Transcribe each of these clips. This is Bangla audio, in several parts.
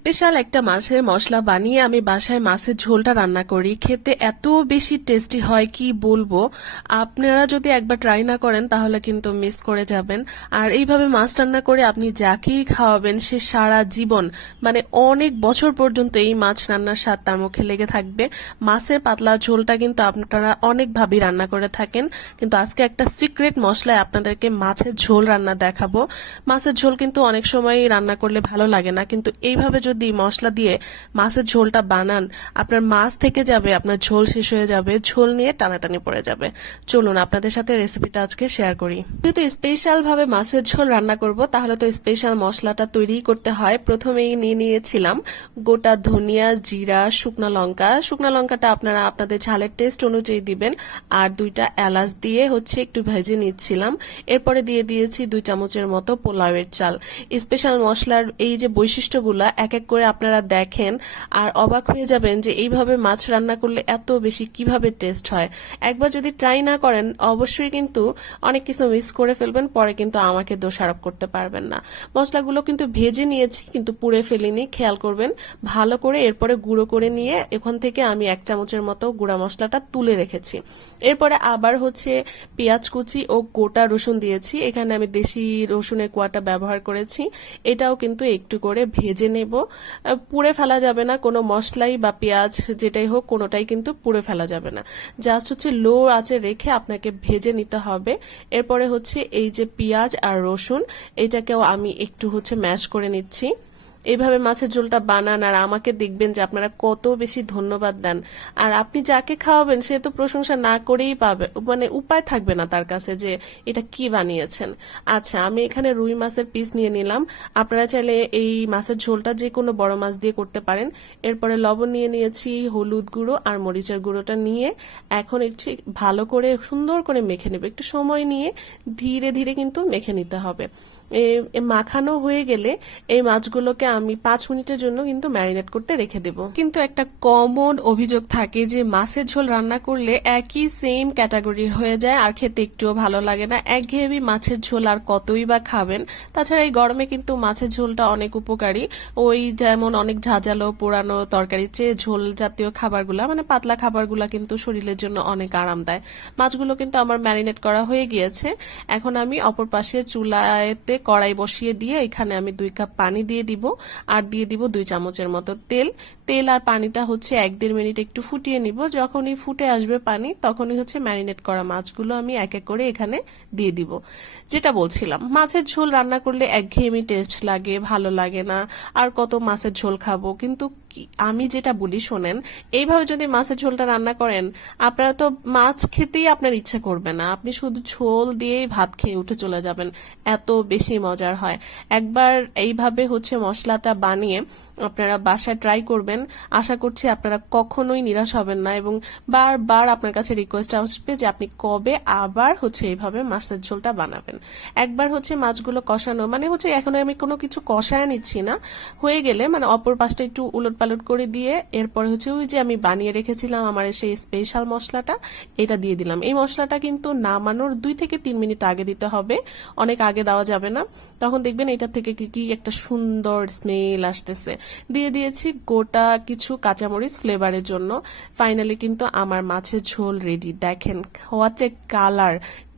স্পেশাল একটা মাছের মশলা বানিয়ে আমি বাসায় মাছের ঝোলটা রান্না করি। খেতে এত বেশি টেস্টি হয় কি বলবো। আপনারা যদি একবার ট্রাই না করেন তাহলে কিন্তু মিস করে যাবেন। আর এইভাবে মাছ রান্না করে আপনি যাকেই খাওয়াবেন সে সারা জীবন মানে অনেক বছর পর্যন্ত এই মাছ রান্নার স্বাদ তার মুখে লেগে থাকবে। মাছের পাতলা ঝোলটা কিন্তু আপনারা অনেকভাবেই রান্না করে থাকেন, কিন্তু আজকে একটা সিক্রেট মশলায় আপনাদেরকে মাছের ঝোল রান্না দেখাবো। মাছের ঝোল কিন্তু অনেক সময় রান্না করলে ভালো লাগে না, কিন্তু এইভাবে যদি মশলা দিয়ে মাছের ঝোলটা বানান, আপনার মাছ থেকে যাবে, আপনার ঝোল শেষ হয়ে যাবে, ঝোল নিয়ে টানাটানি পড়ে যাবে। চলুন আপনাদের সাথে রেসিপিটা আজকে শেয়ার করি। যেহেতু স্পেশাল ভাবে মাছের ঝোল রান্না করব, তাহলে তো স্পেশাল মশলাটা তৈরি করতে হয়। প্রথমেই নিয়ে নিয়েছিলাম গোটা ধনিয়া, জিরা, শুকনা লঙ্কা। শুকনা লঙ্কাটা আপনারা আপনাদের ঝালের টেস্ট অনুযায়ী দিবেন। আর 2টা এলাচ দিয়ে একটু ভেজে নিচ্ছিলাম। এরপরে দিয়ে দিয়েছি 2 চামচের মতো পোলাওয়ের চাল। স্পেশাল মশলার এই যে বৈশিষ্ট্যগুলা এক এক করে আপনারা দেখেন আর অবাক হয়ে যাবেন যে এইভাবে মাছ রান্না করলে এত বেশি কিভাবে টেস্ট হয়। একবার যদি ট্রাই না করেন অবশ্যই কিন্তু অনেক কিছু মিস করে ফেলবেন, পরে কিন্তু আমাকে দোষারোপ করতে পারবেন না। মশলাগুলো কিন্তু ভেজে নিয়েছি, কিন্তু পুড়ে ফেলিনি, খেয়াল করবেন ভালো করে। এরপরে গুঁড়ো করে নিয়ে এখান থেকে আমি 1 চামচের মতো গুঁড়া মশলাটা তুলে রেখেছি। এরপরে আবার পেঁয়াজ কুচি ও গোটা রসুন দিয়েছি। এখানে আমি দেশি রসুনের কোয়াটা ব্যবহার করেছি। এটাও কিন্তু একটু করে ভেজে নেব। পুড়ে ফেলা যাবে না কোনো মশলাই বা পেঁয়াজ যেটাই হোক, কোনোটাই কিন্তু পুড়ে ফেলা যাবে না। জাস্ট লো আঁচে রেখে আপনাকে ভেজে নিতে হবে। এরপরে এই যে পেঁয়াজ আর রসুন, এটাকেও আমি একটু ম্যাশ করে নিচ্ছি। এইভাবে মাছের ঝোলটা বানান আর আমাকে দেখবেন যে আপনারা কত বেশি ধন্যবাদ দেন। আর আপনি যাকে খাওয়াবেন সে তো প্রশংসা না করেই পাবে, মানে উপায় থাকবে না তার কাছে যে এটা কি বানিয়েছেন। আচ্ছা, আমি এখানে রুই মাছের পিস নিয়ে নিলাম। আপনারা চাইলে এই মাছের ঝোলটা যে কোনো বড় মাছ দিয়ে করতে পারেন। এরপরে লবণ নিয়ে নিয়েছি, হলুদ গুঁড়ো আর মরিচের গুঁড়োটা নিয়ে এখন একটু ভালো করে সুন্দর করে মেখে নেব। একটু সময় নিয়ে ধীরে ধীরে কিন্তু মেখে নিতে হবে। মাখানো হয়ে গেলে এই মাছগুলোকে আমি 5 মিনিটের জন্য কিন্তু ম্যারিনেট করতে রেখে দেব। কিন্তু একটা কমন অভিযোগ থাকে যে মাছের ঝোল রান্না করলে একই সেম ক্যাটাগরির হয়ে যায় আর খেতে একটুও ভালো লাগে না। একঘেয়েমি মাছের ঝোল আর কতই বা খাবেন। তাছাড়া এই গরমে কিন্তু মাছের ঝোলটা অনেক উপকারী। যেমন অনেক ঝাঁঝালো পোড়ানো তরকারির চেয়ে ঝোল জাতীয় খাবারগুলা, মানে পাতলা খাবারগুলা কিন্তু শরীরের জন্য অনেক আরাম দেয়। মাছগুলো কিন্তু আমার ম্যারিনেট করা হয়ে গিয়েছে। এখন আমি অপর পাশে চুলাতে কড়াই বসিয়ে দিয়ে এখানে আমি 2 কাপ পানি দিয়ে দিব আর দিয়ে দিব 2 চামচের মতো তেল। তেল আর পানিটা 1-1.5 মিনিট একটু ফুটিয়ে নিব। যখনই ফুটে আসবে পানি, তখনই ম্যারিনেট করা মাছগুলো আমি এক এক করে এখানে দিয়ে দিব। যেটা বলছিলাম, মাছের ঝোল রান্না করলে একঘেয়েমি টেস্ট লাগে, ভালো লাগে না। আর কত মাছের ঝোল খাবো, কিন্তু আমি যেটা বলি শোনেন, এইভাবে যদি মাছের ঝোলটা রান্না করেন, আপনারা তো মাছ খেতেই আপনার ইচ্ছে করবে না, আপনি শুধু ঝোল দিয়েই ভাত খেয়ে উঠে চলে যাবেন। এত বেশি মজার হয়। একবার এইভাবে মশলাটা বানিয়ে আপনারা বাসায় ট্রাই করবেন। আশা করছি আপনারা কখনোই নিরাশ হবেন না এবং বারবার আপনার কাছে রিকোয়েস্ট আসবে যে আপনি কবে আবার এইভাবে মাছের ঝোলটা বানাবেন। একবার মাছগুলো কষানো, মানে এখন আমি কোনো কিছু কষায় নিচ্ছি না, হয়ে গেলে মানে অপর পাশটা একটু উলট পালট করে দিয়ে এরপরে ওই যে আমি বানিয়ে রেখেছিলাম আমার সেই স্পেশাল মশলাটা, এটা দিয়ে দিলাম। এই মশলাটা কিন্তু নামানোর 2 থেকে 3 মিনিট আগে দিতে হবে, অনেক আগে দেওয়া যাবে না। তখন দেখবেন এটা থেকে কি একটা সুন্দর স্মেল আসতেছে। দিয়ে দিয়েছি গোটা কিছু কাঁচামরিচ ফ্লেভারের জন্য। ফাইনালি কিন্তু আমার মাছের ঝোল রেডি। দেখেন কালার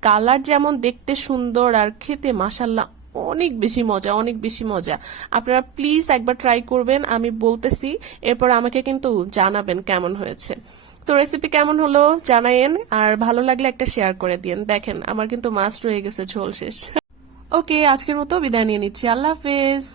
কালার যেমন দেখতে সুন্দর আর খেতে মাশাআল্লাহ অনেক বেশি মজা, অনেক বেশি মজা। আপনারা প্লিজ একবার ট্রাই করবেন, আমি বলতেছি। এরপর আমাকে কিন্তু জানাবেন কেমন হয়েছে। তো রেসিপি কেমন হলো জানায়েন, আর ভালো লাগলে একটা শেয়ার করে দিন। দেখেন আমার কিন্তু মাছ রয়ে গেছে, ঝোল শেষ। ওকে, আজকের মতো বিদায় নিয়ে নিচ্ছি। আল্লাহ হাফেজ।